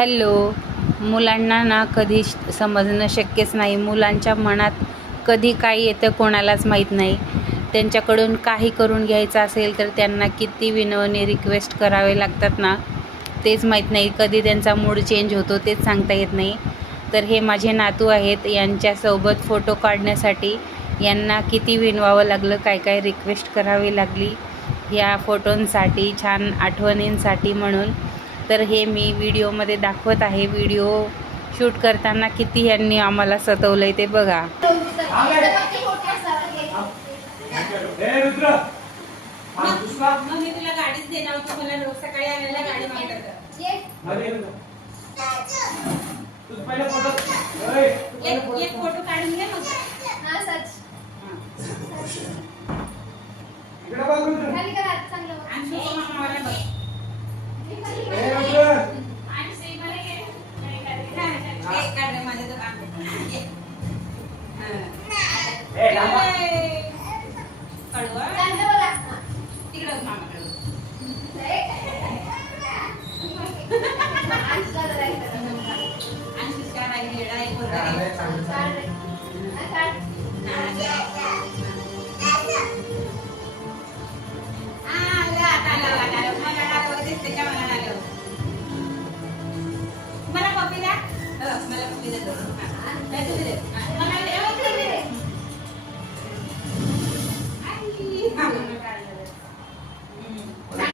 Hello. मुलांना ना कधी समजणं शक्यच नाही. मुलांच्या मनात कधी काय येतं कोणालाच माहीत नाही. त्यांच्याकडून काही करून घ्यायचं असेल तर त्यांना किती विनवणी रिक्वेस्ट करावे लागतात ना, तेच माहीत नाही. कधी त्यांचा मूड चेंज होतो तेच सांगता येत नाही. तर हे माझे नातू आहेत. यांच्यासोबत फोटो काढण्यासाठी यांना किती विनवावं लागलं, काय काय रिक्वेस्ट करावी लागली ह्या फोटोंसाठी, छान आठवणींसाठी म्हणून. तर हे मी व्हिडिओमध्ये दाखवत आहे. व्हिडिओ शूट करताना किती यांनी आम्हाला सतवलं आहे ते बघा. मी तुला गाडीच देणार होती. मला रोज सकाळी आलेला गाडी मागतात. एक फोटो काढून घे मग. हा सच. इकडे बघ रुद्र. खाली करा चांगलं. आणि तो मामाला बघ. आणि से मला घे. काय काढ रे माझं तर काम. ए लांबा. कडवा. चांगलं बघा. तिकडे मामाकडे. मला पप्पी द्या. मला पप्पी द्या. मला